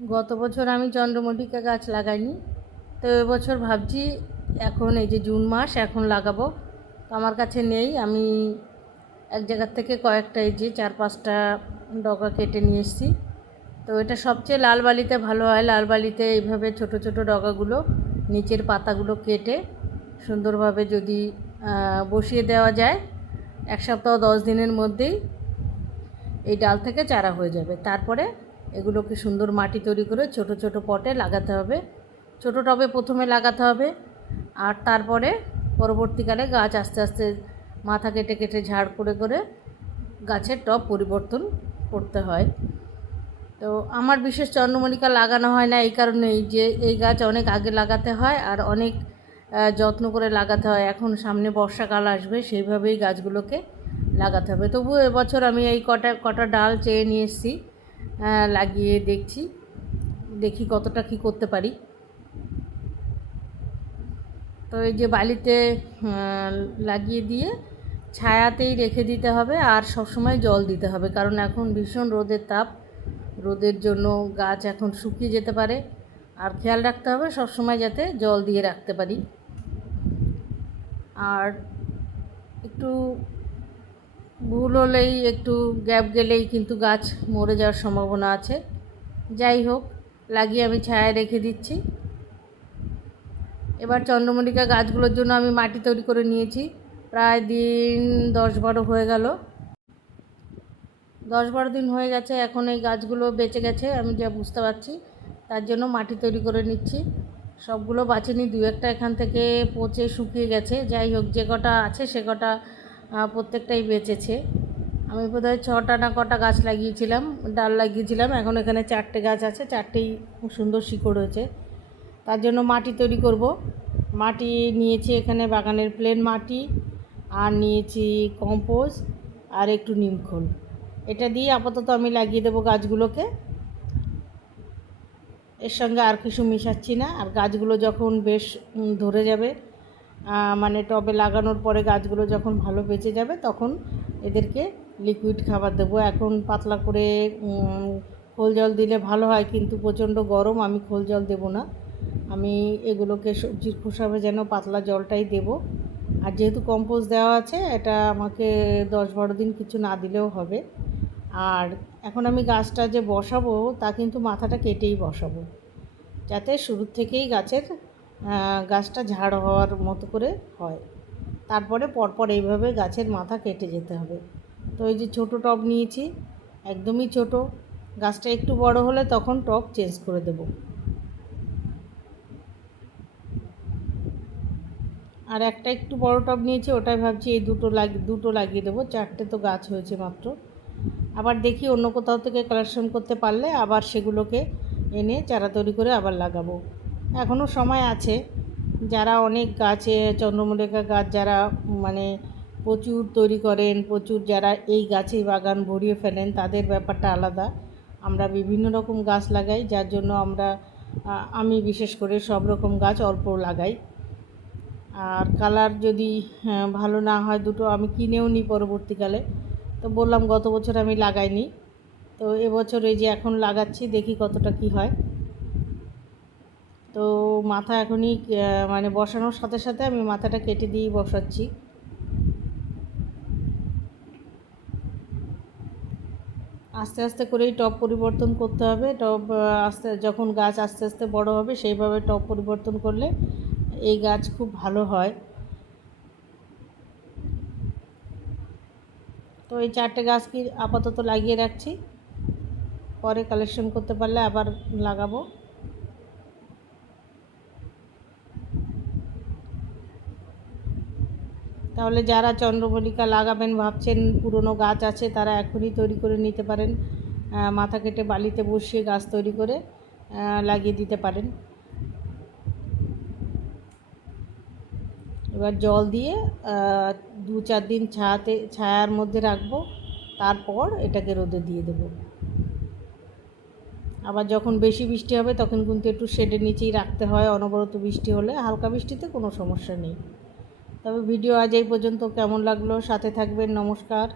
গত বছর আমি চন্দ্রমল্লিকা গাছ লাগাইনি, তো এবছর ভাবছি এখন এই যে জুন মাস, এখন লাগাবো। তো আমার কাছে নেই, আমি এক জায়গার থেকে কয়েকটা এই যে চার পাঁচটা ডগা কেটে নিয়ে এসেছি। তো এটা সবচেয়ে লাল বালিতে ভালো হয়, লাল বালিতে এইভাবে ছোট ছোট ডগাগুলো, নিচের পাতাগুলো কেটে সুন্দরভাবে যদি বসিয়ে দেওয়া যায়, এক সপ্তাহ দশ দিনের মধ্যেই এই ডাল থেকে চারা হয়ে যাবে। তারপরে এগুলোকে সুন্দর মাটি তৈরি করে ছোট ছোট পটে লাগাতে হবে। ছোট টবে প্রথমে লাগাতে হবে আর তারপরে পরবর্তীকালে গাছ আস্তে আস্তে মাথা কেটে কেটে ঝাড় করে করে গাছের টব পরিবর্তন করতে হয়। তো আমার বিশেষ চন্দ্রমল্লিকা লাগানো হয় না এই কারণেই যে এই গাছ অনেক আগে লাগাতে হয় আর অনেক যত্ন করে লাগাতে হয়। এখন সামনে বর্ষাকাল আসবে সেইভাবেই গাছগুলোকে লাগাতে হবে। তবুও এবছর আমি এই কটা কটা ডাল চেয়ে নিয়ে এসেছি। লাগিয়ে দেখছি। দেখি কতটা কি করতে পারি। তো এই যে বালিতে আহ, লাগিয়ে দিয়ে ছায়াতেই রেখে দিতে হবে আর সবসময় জল দিতে হবে। কারণ এখন ভীষণ রোদের তাপ। রোদের জন্য গাছ এখন শুকিয়ে যেতে পারে। আর খেয়াল রাখতে হবে সবসময় যাতে জল দিয়ে রাখতে পারি। আর একটু ভুল হলেই একটু গ্যাপ গেলেই কিন্তু গাছ মরে যাওয়ার সম্ভাবনা আছে। যাই হোক, লাগিয়ে আমি ছায়ায় রেখে দিচ্ছি। এবার চন্দ্রমল্লিকা গাছগুলোর জন্য আমি মাটি তৈরি করে নিয়েছি। প্রায় দিন দশ বারো হয়ে গেল। দশ বারো দিন হয়ে গেছে, এখন এই গাছগুলো বেঁচে গেছে, আমি যা বুঝতে পারছি, তার জন্য মাটি তৈরি করে নিচ্ছি। সবগুলো বাঁচেনি দু একটা এখান থেকে পচে শুকিয়ে গেছে। যাই হোক, যে কটা আছে সে কটা প্রত্যেকটাই বেঁচেছে। আমি বোধহয় ছটা না কটা গাছ লাগিয়েছিলাম, ডাল লাগিয়েছিলাম। এখন এখানে চারটে গাছ আছে, চারটেই খুব সুন্দর শিকড় হয়েছে তার জন্য মাটি তৈরি করব। মাটি নিয়েছি এখানে বাগানের প্লেন মাটি, আর নিয়েছি কম্পোস্ট, আর একটু নিমখোল এটা দিয়ে আপাতত আমি লাগিয়ে দেবো গাছগুলোকে। এর সঙ্গে আর কিছু মিশাচ্ছি না। আর গাছগুলো যখন বেশ ধরে যাবে মানে টবে লাগানোর পরে গাছগুলো যখন ভালো বেঁচে যাবে, তখন এদেরকে লিকুইড খাবার দেবো। এখন পাতলা করে খোল জল দিলে ভালো হয়, কিন্তু প্রচণ্ড গরম, আমি খোল জল দেবো না। আমি এগুলোকে সবজির খোসাবে যেন পাতলা জলটাই দেবো। আর যেহেতু কম্পোজ দেওয়া আছে, এটা আমাকে দশ বারো দিন কিছু না দিলেও হবে। আর এখন আমি গাছটা যে বসাবো, তা কিন্তু মাথাটা কেটেই বসাবো। যাতে শুরুর থেকেই গাছের গাছটা ঝাড় হওয়ার মতো করে হয়। তারপরে পরপর এইভাবে গাছের মাথা কেটে যেতে হবে। তো এই যে ছোটো টব নিয়েছি, একদমই ছোট। গাছটা একটু বড় হলে তখন টব চেঞ্জ করে দেবো। আর একটা একটু বড় টব নিয়েছি, ওটাই ভাবছি এই দুটো লাগি, দুটো লাগিয়ে দেবো। চারটে তো গাছ হয়েছে মাত্র। আবার দেখি অন্য কোথাও থেকে কালেকশন করতে পারলে আবার সেগুলোকে এনে চারা তৈরি করে আবার লাগাবো। এখনও সময় আছে। যারা অনেক গাছে চন্দ্রমল্লিকা গাছ যারা মানে প্রচুর তৈরি করেন প্রচুর যারা এই গাছেই বাগান ভরিয়ে ফেলেন তাদের ব্যাপারটা আলাদা। আমরা বিভিন্ন রকম গাছ লাগাই যার জন্য আমরা আমি বিশেষ করে সব রকম গাছ অল্প লাগাই। আর কালার যদি হ্যাঁ, ভালো না হয় দুটো আমি কিনেও নিই পরবর্তীকালে। তো বললাম গত বছর আমি লাগাইনি। তো এবছর এই যে এখন লাগাচ্ছি দেখি কতটা কি হয়। তো মাথা এখনই মানে বসানোর সাথে সাথে আমি মাথাটা কেটে দিয়েই বসাচ্ছি। আস্তে আস্তে করেই টব পরিবর্তন করতে হবে। আহ, আস্তে যখন গাছ আস্তে আস্তে বড় হবে সেইভাবে টব পরিবর্তন করলে এই গাছ খুব ভালো হয়। তো এই চারটে গাছ কি আপাতত লাগিয়ে রাখছি। পরে কালেকশন করতে পারলে আবার লাগাবো। তাহলে যারা চন্দ্রমল্লিকা লাগাবেন ভাবছেন পুরনো গাছ আছে, তারা এখনই তৈরি করে নিতে পারেন। মাথা কেটে বালিতে বসিয়ে গাছ তৈরি করে লাগিয়ে দিতে পারেন। এবার জল দিয়ে দু চার দিন ছায়াতে, ছায়ার মধ্যে রাখব। তারপর এটাকে রোদে দিয়ে দেবো। আবার যখন বেশি বৃষ্টি হবে, তখন কিন্তু একটু শেডের নিচেই রাখতে হয়। অনবরত বৃষ্টি হলে হালকা বৃষ্টিতে কোনো সমস্যা নেই। তবে ভিডিও আজ এই পর্যন্ত। কেমন লাগল? সাথে থাকবেন। নমস্কার।